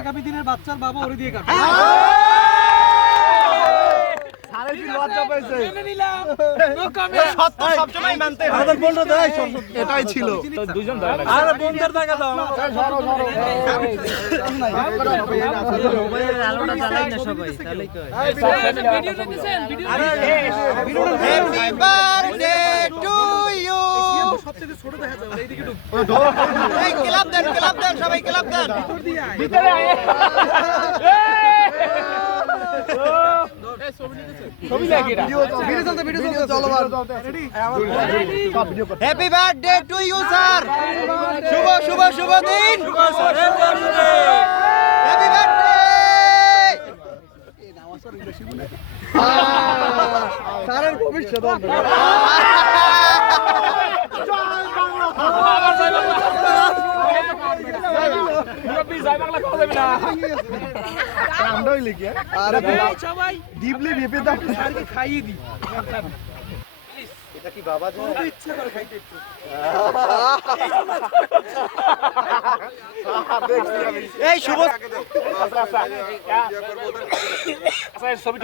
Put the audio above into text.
আগামী দিনের বাচ্চার বাবা ওরে দিয়ে কাটে। এটাই ছিল। সবাই ক্লাব দেন। Happy birthday to you sir, শুভ শুভ শুভ দিন, হ্যাপি বার্থডে। স্যারের ভবিষ্যৎ খাইয়ে দিই এটা কি বাবা ইচ্ছা করে খাইতে একটু এই শুভ ছবি